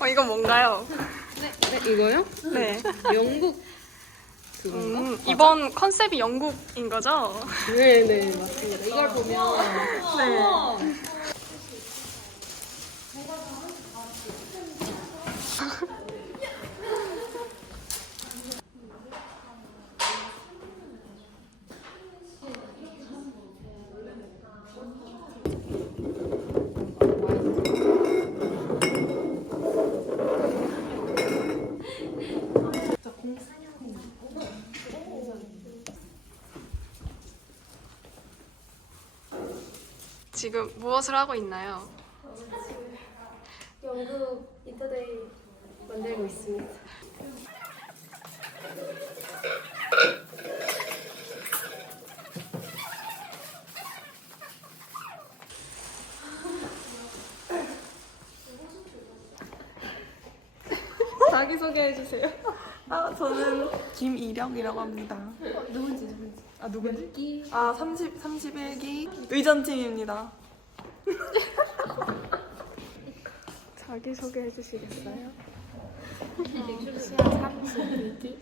어, 이건 뭔가요? 네, 이거요? 네. 영국 그건가? 음, 이번 컨셉이 영국인 거죠? 네, 네, 맞습니다. 이걸 보면 네. 지금 무엇을 하고 있나요? 영국 인터데이 만들고 있습니다. 자기 소개해 주세요. 아, 저는 김이령이라고 합니다. 아, 누구지? 아, 30 31기 의전팀입니다. 자기 소개 해 주시겠어요? 시아 32기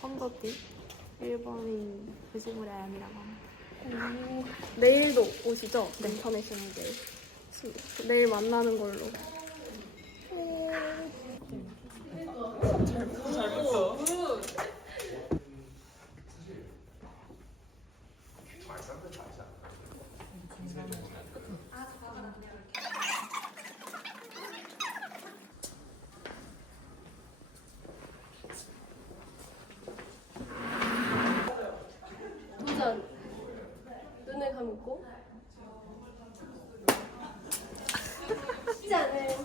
선거띠 일본인 유즈무라양이라고 합니다. 내일도 오시죠? 네, 인터내셔널 데이. 내일 만나는 걸로. 도전. 눈을 감고. 쉽지 않아요.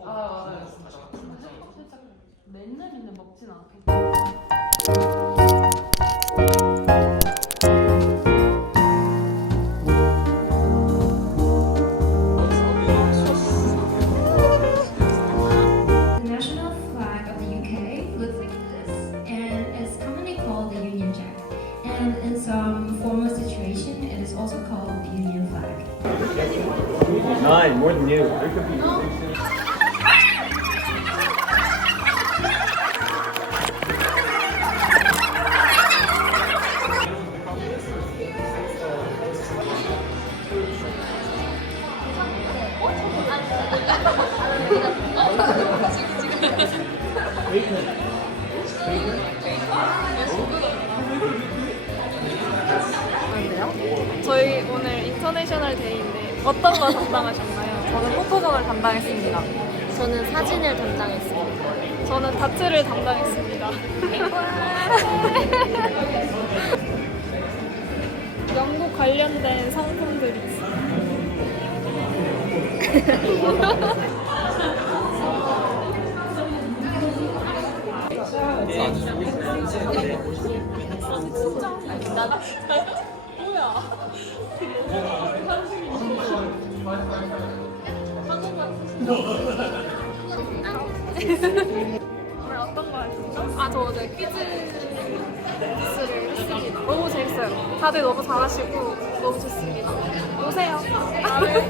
너무 비싸가지고. 맨날 맨날 먹진 않겠지. The national flag of the UK looks like this, and it's commonly called the Union Jack. And in some formal situation, it is also called the Union flag. Nine, more than you. 저희 오늘 인터내셔널 데이인데 어떤 거 담당하셨나요? 저는 포토전을 담당했습니다. 저는 사진을 담당했습니다. 저는 다트를 담당했습니다. 영국 관련된 상품들이 있어요. 오늘 어떤 거 하셨죠? 아, 저 어제 퀴즈를 했습니다. 너무 재밌어요. 다들 너무 잘하시고 너무 좋습니다. 오세요. 아, 네.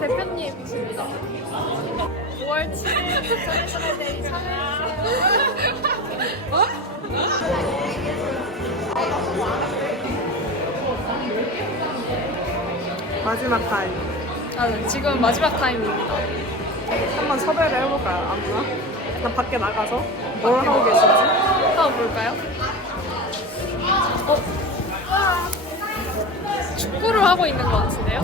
대표님이십니다. 5월 7일 인터내셔널 데이 참여해주세요. 마지막 타임. 아, 네. 지금 마지막 타임입니다. 한번 섭외를 해볼까요? 아무나? 일단 밖에 나가서 뭘 하고 계신지. 한번 볼까요? 어? 축구를 하고 있는 것 같은데요?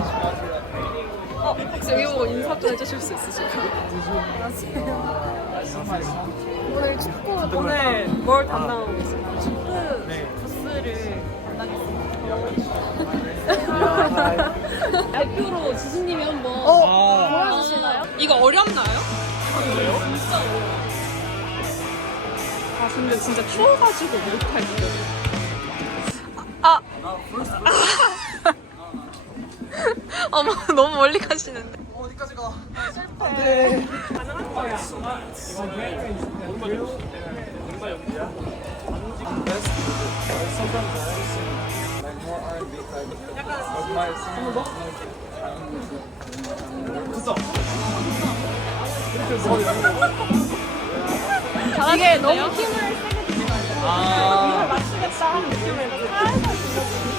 어, 혹시 여기 보고 인사 좀 해주실 수 있으실까요? 안녕하세요. 오늘 축구 오늘 뭘 담당하고 계신가요? 축구 부스를 담당했습니다. 대표로 지수님이 한번 보여주시나요? 이거 어렵나요? 아 근데 진짜 추워가지고 못할게요. 아. 어머 너무 멀리 가시는데. 어디까지 가? 실패. 가능한 거야. 이게 너무 힘을 세게 주지 말고 이걸 맞추겠다 하는 느낌을 살살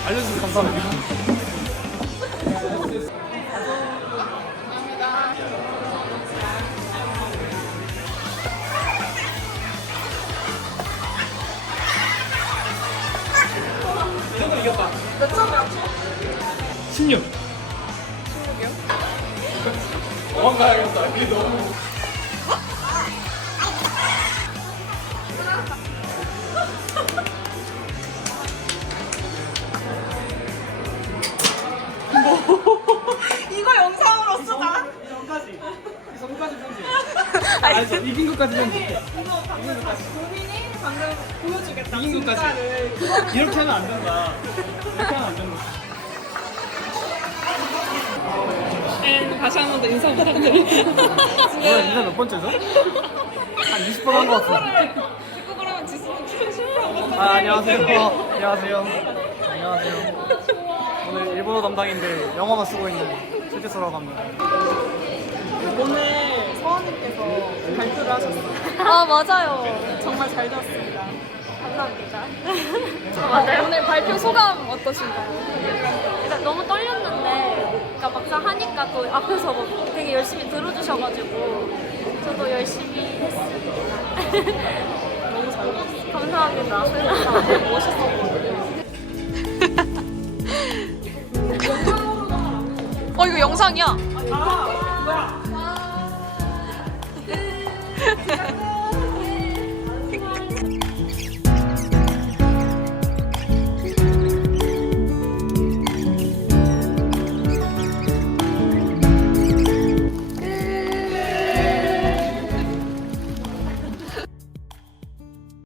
알려주셔서 감사합니다. 몇 점이야? 16. 16이요? 도망가야겠다. 이게 너무. 이거 영상으로 편지. 알죠. 이긴 것까지 편지. 이거 방금 방금 보여주겠다. 이긴 것까지. 이렇게 하면 안 된다. 이렇게 하면 안 된다. 앤 다시 한 번 더 인사 부탁드립니다. 오늘 인사 몇 번째죠? 한 20번 한 것 같아요. 듣고 그러면 지수는 키로 실패한 거 아, 안녕하세요. 안녕하세요. 안녕하세요. 오늘 일본어 담당인데 영어만 쓰고 있는 최재수라고 합니다. 오늘 서원님께서 발표를 하셨어요. 아 맞아요. 정말 잘 들었습니다. 감사합니다. 맞아요. 오늘 발표 소감 어떠신가요? 일단 너무 떨렸는데, 그러니까 막상 하니까 또 앞에서 뭐 되게 열심히 들어주셔가지고 저도 열심히 했습니다. 너무 잘 들었어요. 감사합니다. 너무 멋있었거든요. 어 이거 영상이야. 아 뭐야?